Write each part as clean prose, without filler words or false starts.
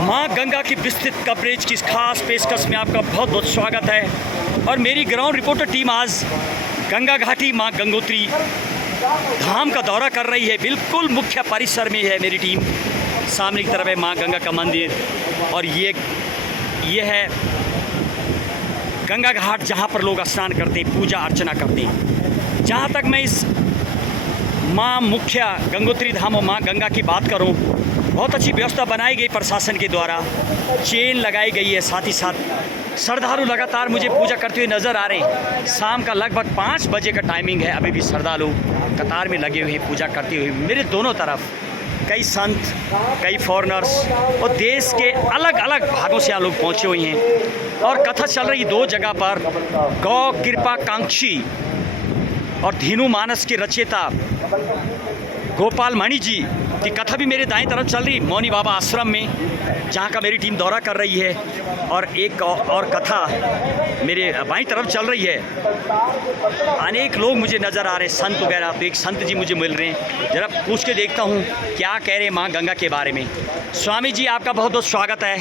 माँ गंगा की विस्तृत कवरेज की इस खास पेशकश में आपका बहुत बहुत स्वागत है। और मेरी ग्राउंड रिपोर्टर टीम आज गंगा घाटी माँ गंगोत्री धाम का दौरा कर रही है। बिल्कुल मुख्य परिसर में है मेरी टीम। सामने की तरफ है माँ गंगा का मंदिर और ये है गंगा घाट, जहाँ पर लोग स्नान करते हैं, पूजा अर्चना करते हैं। जहाँ तक मैं इस माँ मुख्य गंगोत्री धाम और माँ गंगा की बात करूँ, बहुत अच्छी व्यवस्था बनाई गई प्रशासन के द्वारा। चेन लगाई गई है, साथ ही साथ श्रद्धालु लगातार मुझे पूजा करते हुए नज़र आ रहे हैं। शाम का लगभग 5 बजे का टाइमिंग है। अभी भी श्रद्धालु कतार में लगे हुए हैं पूजा करते हुए। मेरे दोनों तरफ कई संत, कई फॉरेनर्स और देश के अलग अलग भागों से यहाँ लोग पहुँचे हुए हैं। और कथा चल रही 2 जगह पर। गौ कृपा कांक्षी और धीनु मानस के रचयिता गोपाल मणि जी की कथा भी मेरे दाएं तरफ चल रही, मौनी बाबा आश्रम में, जहाँ का मेरी टीम दौरा कर रही है। और एक और कथा मेरे बाईं तरफ चल रही है। अनेक लोग मुझे नज़र आ रहे हैं, संत वगैरह। तो एक संत जी मुझे मिल रहे हैं, ज़रा पूछ के देखता हूँ क्या कह रहे हैं माँ गंगा के बारे में। स्वामी जी, आपका बहुत बहुत स्वागत है।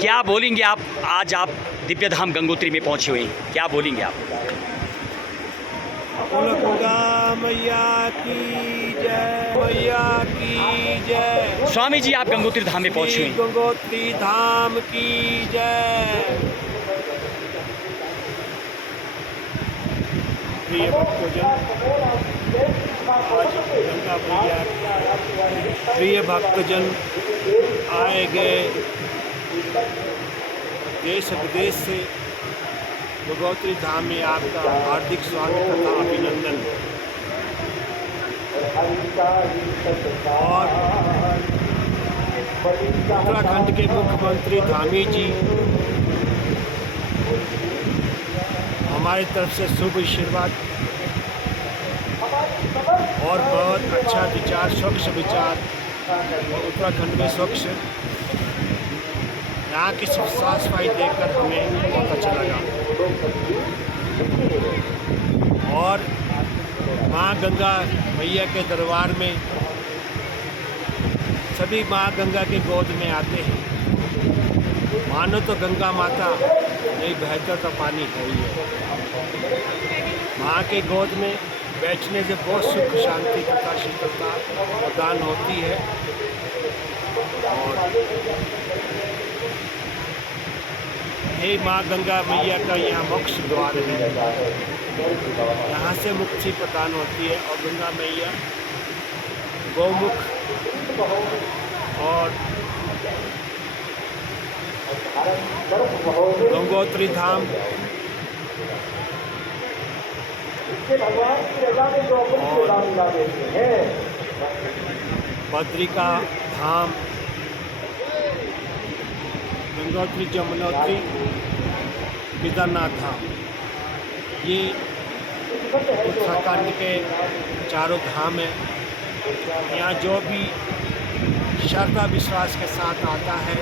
क्या बोलेंगे आप? आज आप दिव्य धाम गंगोत्री में पहुँचे हुए हैं, क्या बोलेंगे आप? गंगा मैया की जय, मैया की जय। स्वामी जी, आप गंगोत्री धाम में पहुँचे हैं। गंगोत्री धाम की जय। प्रिय भक्तजन, आज गंगा मैया, प्रिय भक्तजन आए गए देश विदेश से गंगोत्री धाम में आपका हार्दिक स्वागत तथा अभिनंदन। और उत्तराखंड के मुख्यमंत्री धामी जी हमारी तरफ से शुभ आशीर्वाद और बहुत अच्छा विचार, स्वच्छ विचार। उत्तराखंड में स्वच्छ यहाँ की साफ सफाई देखकर हमें बहुत अच्छा लगा। और माँ गंगा मैया के दरबार में सभी माँ गंगा के गोद में आते हैं। मानो तो गंगा माता नहीं बहता तो पानी है ही है। माँ के गोद में बैठने से बहुत सुख, शांति तथा शीतलता प्रदान होती है। और हे माँ गंगा मैया का यहाँ मोक्ष द्वार है, यहाँ से मुक्ति प्रदान होती है। और गंगा मैया गौमुख और गंगोत्री धाम बद्रिका धाम, गंगोत्री, जमुनोत्री, केदारनाथ धाम, ये उत्तराखंड के चारों धाम हैं। यहाँ जो भी श्रद्धा विश्वास के साथ आता है,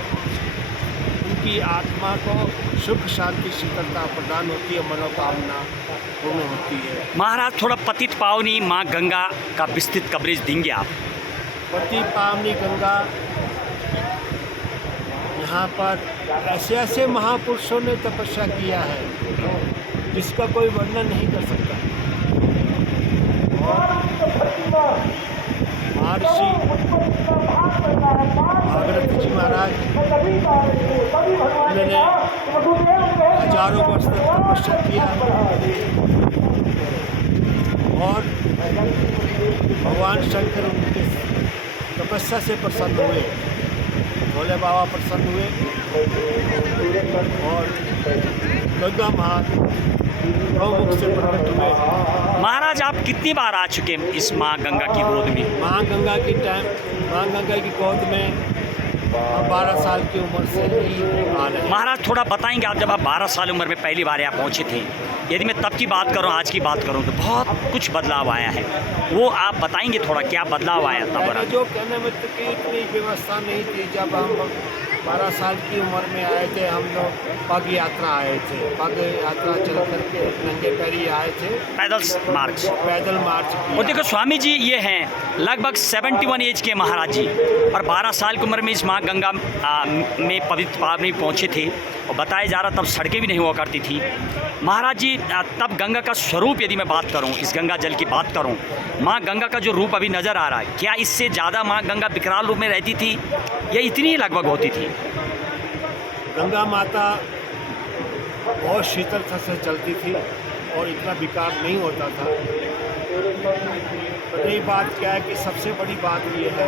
उनकी आत्मा को सुख, शांति, शीतलता प्रदान होती है, मनोकामना पूर्ण होती है। महाराज, थोड़ा पतित पावनी माँ गंगा का विस्तृत कवरेज देंगे आप? पति पावनी गंगा, यहाँ पर ऐसे ऐसे महापुरुषों ने तपस्या किया है जिसका कोई वर्णन नहीं कर सकता। और महर्षि भागीरथ जी महाराज, उन्होंने हजारों वर्ष तक तपस्या किया और भगवान शंकर उनके तपस्या से प्रसन्न हुए। भोले बाबा प्रसन्न हुए और गंगा माँ गौमुख से प्रकट हुए। महाराज, आप कितनी बार आ चुके हैं इस माँ गंगा की गोद में? माँ गंगा की गोद में 12 साल की उम्र से ही आ रहे हैं। महाराज, थोड़ा बताएंगे आप, जब आप 12 साल उम्र में पहली बार यहाँ पहुँचे थे, यदि मैं तब की बात करूँ, आज की बात करूँ, तो बहुत कुछ बदलाव आया है। वो आप बताएंगे थोड़ा, क्या बदलाव आया तब? जो कहने में तो कि इतनी व्यवस्था नहीं थी। जब हम 12 साल की उम्र में आए थे हम लोग, पग यात्रा आए थे, पग यात्रा चल करके नंगे पैरी आए थे, पैदल मार्च किया। और देखो स्वामी जी ये हैं लगभग 71 एज के महाराज जी, और 12 साल की उम्र में इस माँ गंगा में पवित्र पावनी पहुँचे थे, और बताया जा रहा तब सड़कें भी नहीं हुआ करती थी महाराज जी। तब गंगा का स्वरूप यदि मैं बात करूं, इस गंगा जल की बात करूं, माँ गंगा का जो रूप अभी नज़र आ रहा है, क्या इससे ज़्यादा माँ गंगा विकराल रूप में रहती थी या इतनी ही लगभग होती थी? गंगा माता बहुत शीतलता से चलती थी और इतना विकार नहीं होता था। नई बात क्या है कि सबसे बड़ी बात ये है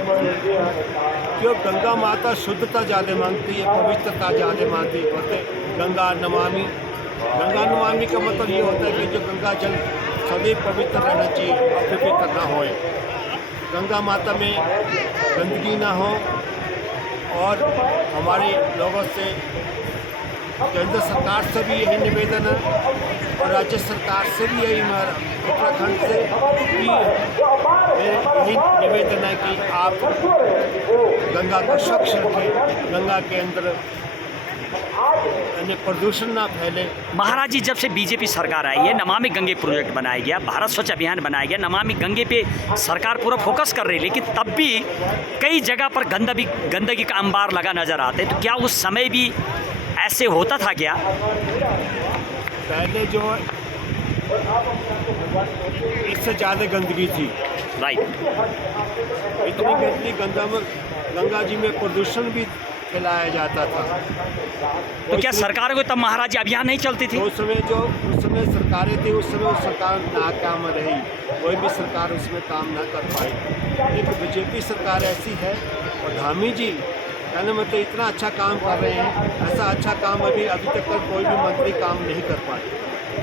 कि गंगा माता शुद्धता ज़्यादा मांगती है, पवित्रता ज़्यादा मांगती है। बोलते गंगा नमामि, गंगा नमामि का मतलब ये होता है कि जो गंगा जल सदैव पवित्र रहना चाहिए, अपवित्र ना होए, गंगा माता में गंदगी ना हो। और हमारे लोगों से, केंद्र सरकार से भी यही निवेदन है और राज्य सरकार से भी यही, उत्तराखंड से भी यही निवेदन है कि आप गंगा को स्वच्छ रखें, गंगा के अंदर प्रदूषण ना फैले। महाराज जी जब से बीजेपी सरकार आई है, नमामि गंगे प्रोजेक्ट बनाया गया, भारत स्वच्छ अभियान बनाया गया, नमामि गंगे पे सरकार पूरा फोकस कर रही है, लेकिन तब भी कई जगह पर गंदगी का अंबार लगा नजर आते। तो क्या उस समय भी ऐसे होता था क्या? पहले जो इससे ज़्यादा गंदगी थी, राइट। इतनी गंदगी गंगा जी में प्रदूषण भी फैलाया जाता था। तो क्या सरकार को तब महाराज जी अभियान नहीं चलती थी? उस समय सरकारें थी, उस समय उस सरकार नाकाम रही, कोई भी सरकार उसमें काम ना कर पाई। एक बीजेपी सरकार ऐसी है और धामी जी कहने मतलब इतना अच्छा काम कर रहे हैं, ऐसा अच्छा काम अभी तक कोई भी मंत्री काम नहीं कर पाए।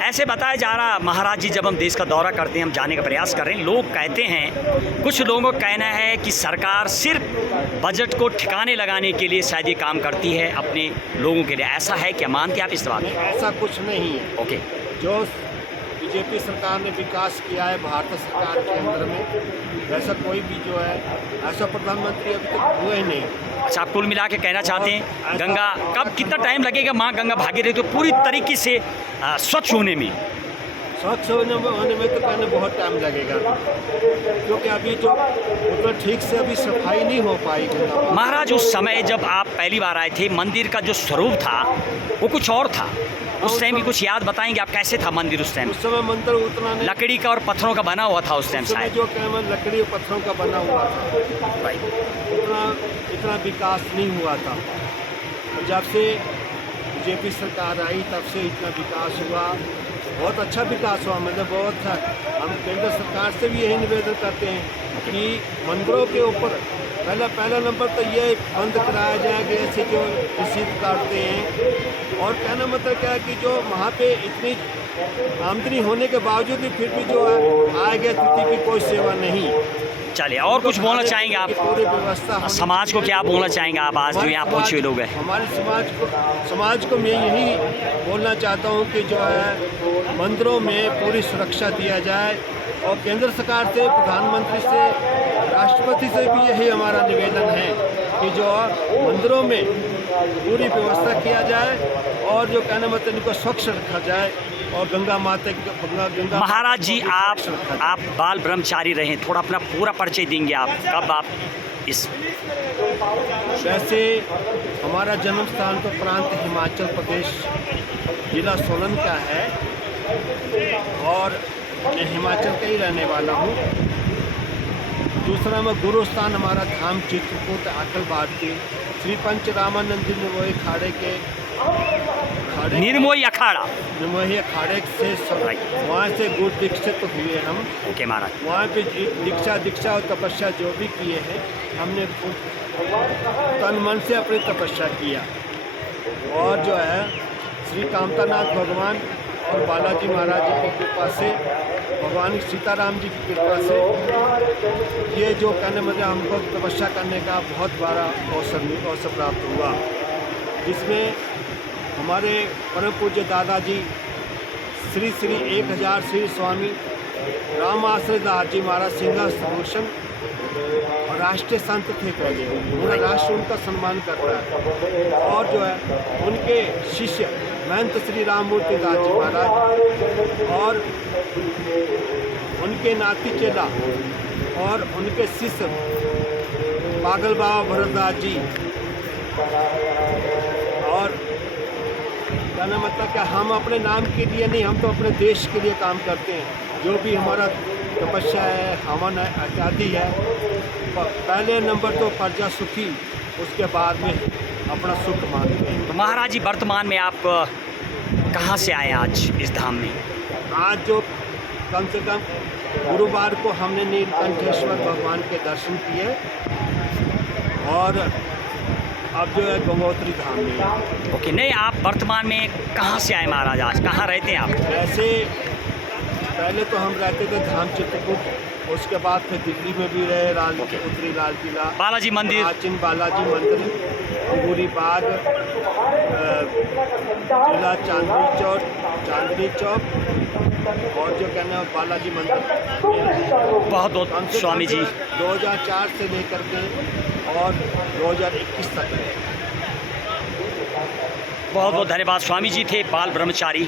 ऐसे बताया जा रहा महाराज जी, जब हम देश का दौरा करते हैं, हम जाने का प्रयास कर रहे हैं, लोग कहते हैं, कुछ लोगों का कहना है कि सरकार सिर्फ बजट को ठिकाने लगाने के लिए शायद ये काम करती है अपने लोगों के लिए। ऐसा है क्या? मानते हैं आप इस बात में? ऐसा कुछ नहीं है। ओके। जो बीजेपी सरकार ने विकास किया है भारत सरकार के अंदर में, वैसा कोई भी जो है ऐसा प्रधानमंत्री अभी तक हुए नहीं। अच्छा, आप कुल मिला के कहना चाहते हैं गंगा कब कितना टाइम लगेगा माँ गंगा भागीरथी तो पूरी तरीके से स्वच्छ होने में? स्वच्छ होने में तो कहने बहुत टाइम लगेगा, क्योंकि अभी जो उतना ठीक से अभी सफाई नहीं हो पाई गंगा। महाराज उस समय जब आप पहली बार आए थे, मंदिर का जो स्वरूप था वो कुछ और था। उस टाइम की कुछ याद बताएंगे आप, कैसे था मंदिर उस टाइम? उस समय मंदिर उतना नहीं, लकड़ी का और पत्थरों का बना हुआ था उस टाइम शायद। जो क्या लकड़ी और पत्थरों का बना हुआ था, इतना विकास नहीं हुआ था। जब से बीजेपी सरकार आई तब से इतना विकास हुआ, बहुत अच्छा विकास हुआ, मतलब बहुत अच्छा। हम केंद्र सरकार से भी यही निवेदन करते हैं कि मंदिरों के ऊपर पहला नंबर तो ये बंद कराया जाए कि ऐसे जो रसीद काटते हैं। और कहना मतलब क्या है कि जो वहाँ पे इतनी आमदनी होने के बावजूद भी फिर भी जो है आए गए तिथि की कोई सेवा नहीं। चलिए, और कुछ बोलना चाहेंगे आप? पूरी व्यवस्था समाज को क्या बोलना चाहेंगे आप आज जो यहाँ पहुँचे हुए लोग हैं? हमारे समाज को मैं यही बोलना चाहता हूँ कि जो है मंदिरों में पूरी सुरक्षा दिया जाए, और केंद्र सरकार से, प्रधानमंत्री से, राष्ट्रपति से भी यही हमारा निवेदन है कि जो मंदिरों में पूरी व्यवस्था किया जाए और जो कहने मतलब इनको स्वच्छ रखा जाए, और गंगा माता गंगा। महाराज जी आप बाल ब्रह्मचारी रहे, थोड़ा अपना पूरा परिचय देंगे आप? कब आप इस वैसे हमारा जन्म स्थान तो प्रांत हिमाचल प्रदेश, जिला सोलन का है, और मैं हिमाचल का ही रहने वाला हूँ। दूसरा में गुरु स्थान हमारा धाम चित्रकूट अखिल भारतीय श्री पंच रामानंद निर्मोही अखाड़े के निर्मोही अखाड़ा निर्मोही अखाड़े से वहाँ से गुरु दीक्षित हुए हम। ओके महाराज। वहाँ पे दीक्षा और तपस्या जो भी किए हैं, हमने तन मन से अपनी तपस्या किया, और जो है श्री कामतानाथ भगवान और बालाजी महाराज जी की कृपा से, भगवान सीताराम जी की कृपा से ये जो कहने मतलब हमको तपस्या करने का बहुत बड़ा अवसर प्राप्त हुआ, जिसमें हमारे परम पूज्य दादाजी श्री 1000 श्री स्वामी राम आश्रय दास जी महाराज सिंहासन भूषण और राष्ट्रीय संत थे पहले। पूरा राष्ट्र उनका सम्मान करता है। और जो है उनके शिष्य महंत श्री राममूर्ति दास जी महाराज और उनके नाती चेला और उनके शिष्य पागल बाबा भरतदास जी। और कहना मतलब क्या, हम अपने नाम के लिए नहीं, हम तो अपने देश के लिए काम करते हैं। जो भी हमारा तपस्या है, हवन है, इत्यादि है, पहले नंबर तो प्रजा सुखी, उसके बाद में अपना सुख मानते हैं। तो महाराज जी, वर्तमान में आप कहाँ से आए आज इस धाम में? आज जो कम से कम गुरुवार को हमने नीलकंठेश्वर भगवान के दर्शन किए और अब जो है गंगोत्री धाम में है। ओके, नहीं, आप वर्तमान में कहाँ से आए महाराज? आज कहाँ रहते हैं आप? वैसे पहले तो हम रहते थे धाम चित्रकूट, उसके बाद फिर दिल्ली में भी रहे, उत्तरी लाल किला, बालाजी मंदिर, प्राचीन बालाजी मंदिर, अंगूरी बाग, किला चांदनी चौक और जो कहना है बालाजी मंदिर। बहुत बहुत स्वामी जी। 2004 से लेकर के और 2021 तक। बहुत बहुत धन्यवाद। स्वामी जी थे बाल ब्रह्मचारी,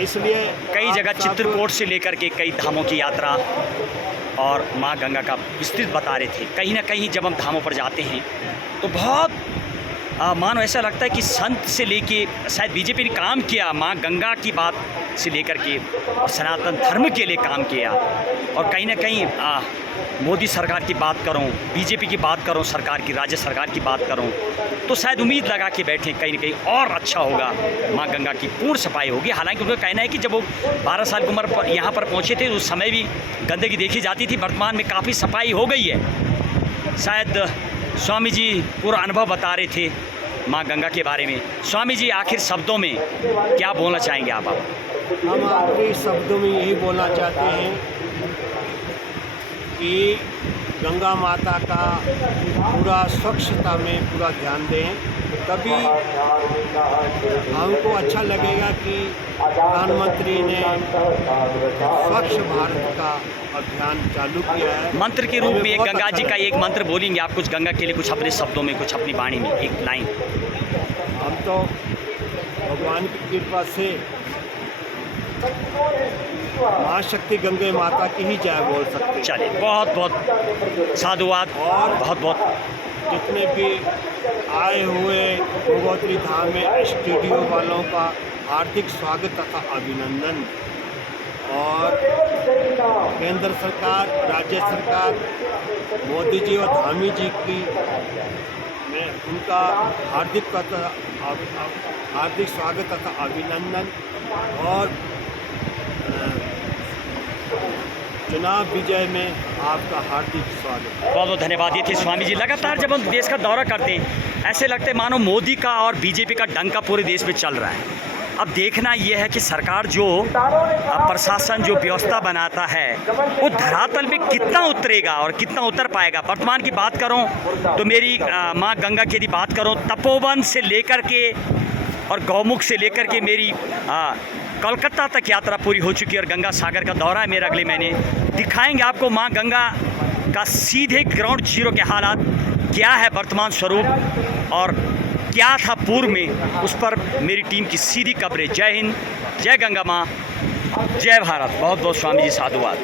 इसलिए कई जगह चित्रकूट से लेकर के कई धामों की यात्रा और माँ गंगा का विस्तृत बता रहे थे। कहीं ना कहीं जब हम धामों पर जाते हैं तो बहुत मानो ऐसा लगता है कि संत से लेके शायद बीजेपी ने काम किया, माँ गंगा की बात से लेकर के और सनातन धर्म के लिए काम किया। और कहीं ना कहीं मोदी सरकार की बात करूं, बीजेपी की बात करूं, सरकार की, राज्य सरकार की बात करूं, तो शायद उम्मीद लगा के बैठे कहीं ना कहीं और अच्छा होगा, माँ गंगा की पूर्ण सफाई होगी। हालांकि उनका कहना है कि जब वो 12 साल की उम्र पर यहाँ पर पहुँचे थे उस समय भी गंदगी देखी जाती थी, वर्तमान में काफ़ी सफाई हो गई है। शायद स्वामी जी पूरा अनुभव बता रहे थे माँ गंगा के बारे में। स्वामी जी, आखिर शब्दों में क्या बोलना चाहेंगे आप? हम आखिरी शब्दों में यही बोलना चाहते हैं कि गंगा माता का पूरा स्वच्छता में पूरा ध्यान दें, तभी हमको अच्छा लगेगा कि प्रधानमंत्री ने स्वच्छ भारत का अभियान चालू किया है। मंत्र के रूप में एक गंगा जी का एक मंत्र बोलेंगे आप कुछ गंगा के लिए, कुछ अपने शब्दों में, कुछ अपनी वाणी में एक लाइन? हम तो भगवान की कृपा से माँ शक्ति गंगे माता की ही जय बोल सकते हैं। चलिए, बहुत बहुत साधुवाद। और बहुत बहुत जितने भी आए हुए गंगोत्री धाम में स्टूडियो वालों का हार्दिक स्वागत तथा अभिनंदन। और केंद्र सरकार, राज्य सरकार, मोदी जी और धामी जी की मैं उनका हार्दिक स्वागत तथा अभिनंदन। और चुनाव विजय में आपका हार्दिक स्वागत। बहुत बहुत धन्यवाद। ये थे स्वामी जी। लगातार जब हम देश का दौरा करते हैं ऐसे लगते हैं मानो मोदी का और बीजेपी का डंका पूरे देश में चल रहा है। अब देखना यह है कि सरकार जो प्रशासन जो व्यवस्था बनाता है वो धरातल में कितना उतरेगा और कितना उतर पाएगा। वर्तमान की बात करूं तो मेरी माँ गंगा की यदि बात करूं, तपोवन से लेकर के और गौमुख से लेकर के मेरी कोलकाता तक यात्रा पूरी हो चुकी है और गंगा सागर का दौरा है मेरा अगले महीने। दिखाएंगे आपको माँ गंगा का सीधे ग्राउंड जीरो के हालात क्या है, वर्तमान स्वरूप और क्या था पूर्व में, उस पर मेरी टीम की सीधी कवरेज। जय हिंद, जय गंगा माँ, जय भारत। बहुत बहुत स्वामी जी साधुवाद।